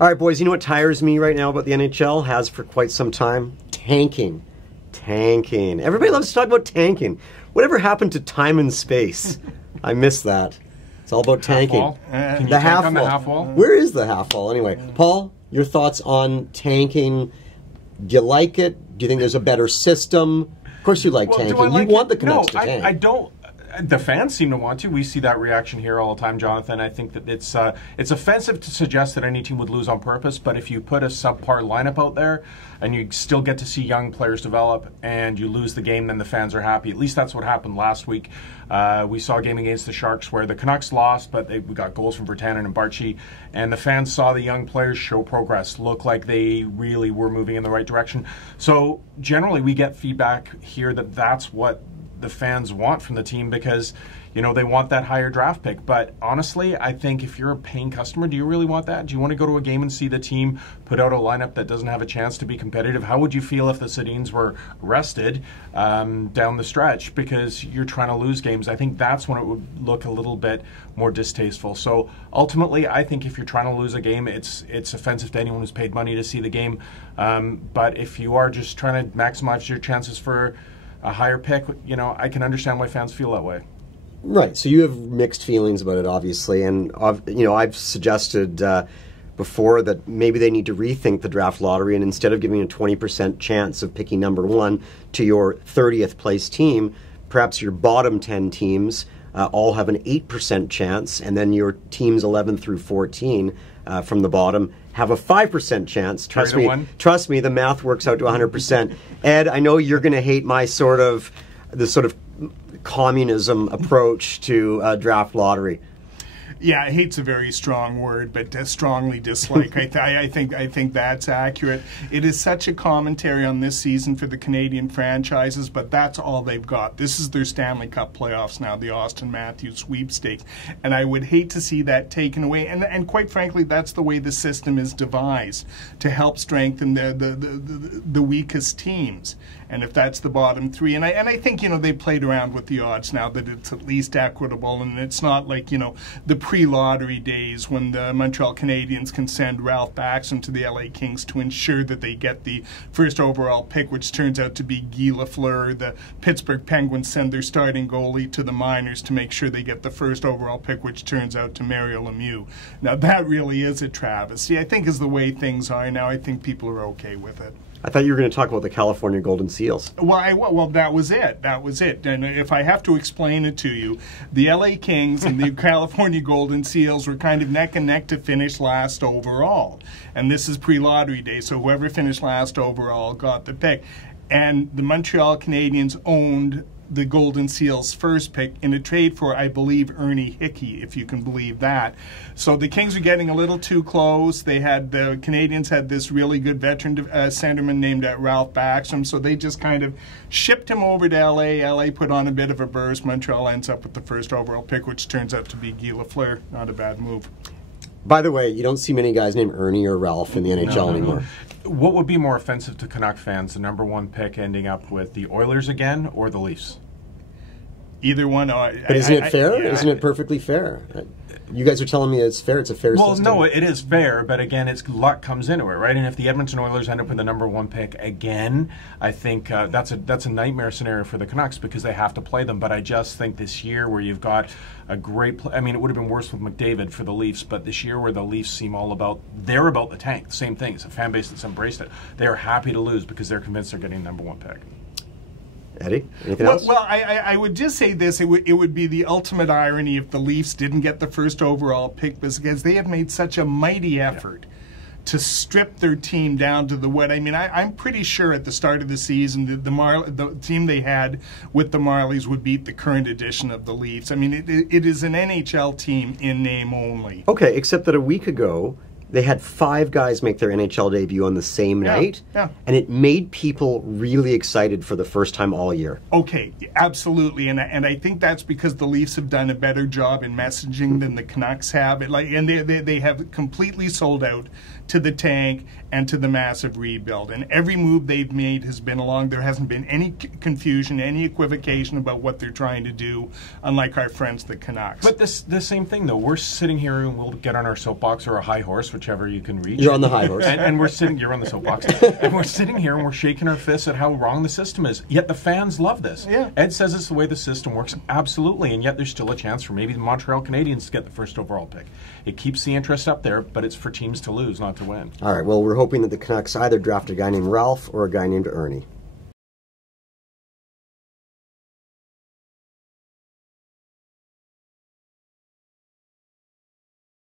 All right, boys, you know what tires me right now about the NHL? Has for quite some time? Tanking. Tanking. Everybody loves to talk about tanking. Whatever happened to time and space? I miss that. It's all about tanking. Can you the tank on the half wall? Where is the half wall anyway? Paul, your thoughts on tanking? Do you like it? Do you think there's a better system? Of course you like tanking. You want the Canucks to tank. I don't. The fans seem to want to. We see that reaction here all the time, Jonathan. I think that it's offensive to suggest that any team would lose on purpose, but if you put a subpar lineup out there and you still get to see young players develop and you lose the game, then the fans are happy. At least that's what happened last week. We saw a game against the Sharks where the Canucks lost, but we got goals from Virtanen and Barchi, and the fans saw the young players show progress, look like they really were moving in the right direction. So generally we get feedback here that that's what the fans want from the team because, you know, they want that higher draft pick. But honestly, I think if you're a paying customer, do you really want that? Do you want to go to a game and see the team put out a lineup that doesn't have a chance to be competitive? How would you feel if the Sedins were rested down the stretch because you're trying to lose games? I think that's when it would look a little bit more distasteful. So ultimately, I think if you're trying to lose a game, it's offensive to anyone who's paid money to see the game. But if you are just trying to maximize your chances for a higher pick, you know, I can understand why fans feel that way. Right. So you have mixed feelings about it, obviously, and you know, I've suggested before that maybe they need to rethink the draft lottery, and instead of giving a 20% chance of picking number 1 to your 30th place team, perhaps your bottom 10 teams all have an 8% chance, and then your teams 11 through 14 from the bottom have a 5% chance. Trust me, the math works out to 100%. Ed, I know you're going to hate my sort of communism approach to draft lottery. Yeah, hate's a very strong word, but strongly dislike. I think that's accurate. It is such a commentary on this season for the Canadian franchises, but that's all they've got. This is their Stanley Cup playoffs now, the Austin Matthews sweepstakes, and I would hate to see that taken away. And quite frankly, that's the way the system is devised to help strengthen the weakest teams. And if that's the bottom 3, and I think, you know, they played around with the odds now that it's at least equitable, and it's not like, you know, the pre-lottery days when the Montreal Canadiens can send Ralph Baxter to the LA Kings to ensure that they get the first overall pick, which turns out to be Guy Lafleur. The Pittsburgh Penguins send their starting goalie to the minors to make sure they get the first overall pick, which turns out to Mario Lemieux. Now that really is a travesty. I think as the way things are now, I think people are okay with it. I thought you were going to talk about the California Golden Seals. Well, that was it. That was it. And if I have to explain it to you, the LA Kings and the California Golden Seals were kind of neck and neck to finish last overall. And this is pre-lottery day, so whoever finished last overall got the pick. And the Montreal Canadiens owned the Golden Seals' first pick in a trade for, I believe, Ernie Hickey, if you can believe that. So the Kings are getting a little too close. The Canadiens had this really good veteran centerman named Ralph Baxter, so they just kind of shipped him over to L.A. L.A. put on a bit of a burst. Montreal ends up with the first overall pick, which turns out to be Guy Lafleur. Not a bad move. By the way, you don't see many guys named Ernie or Ralph in the NHL anymore. What would be more offensive to Canuck fans, the number 1 pick ending up with the Oilers again or the Leafs? Either one. But isn't it fair? Isn't it perfectly fair? You guys are telling me it's fair. It's a fair system. Well, no, it is fair, but again, it's luck comes into it, right? And if the Edmonton Oilers end up with the number 1 pick again, I think that's a nightmare scenario for the Canucks because they have to play them. But I just think this year where you've got a great I mean, it would have been worse with McDavid for the Leafs, but this year where the Leafs seem they're about the tank. Same thing. It's a fan base that's embraced it. They are happy to lose because they're convinced they're getting the number 1 pick. Eddie, anything else? Well, I would just say this. It would be the ultimate irony if the Leafs didn't get the first overall pick because they have made such a mighty effort to strip their team down to the wet. I mean, I'm pretty sure at the start of the season the team they had with the Marlies would beat the current edition of the Leafs. I mean, it is an NHL team in name only. Okay, except that a week ago, they had 5 guys make their NHL debut on the same night, and it made people really excited for the first time all year. Okay, absolutely, and I think that's because the Leafs have done a better job in messaging than the Canucks have. And they have completely sold out to the tank and to the massive rebuild. And every move they've made has been along. There hasn't been any confusion, any equivocation about what they're trying to do, unlike our friends the Canucks. But the same thing, though. We're sitting here and we'll get on our soapbox or a high horse, whichever you can reach. You're on the high horse. And we're sitting, you're on the soapbox, and we're sitting here and we're shaking our fists at how wrong the system is. Yet the fans love this. Yeah. Ed says it's the way the system works, absolutely, and yet there's still a chance for maybe the Montreal Canadiens to get the first overall pick. It keeps the interest up there, but it's for teams to lose, not to win. All right, well, we're hoping that the Canucks either draft a guy named Ralph or a guy named Ernie.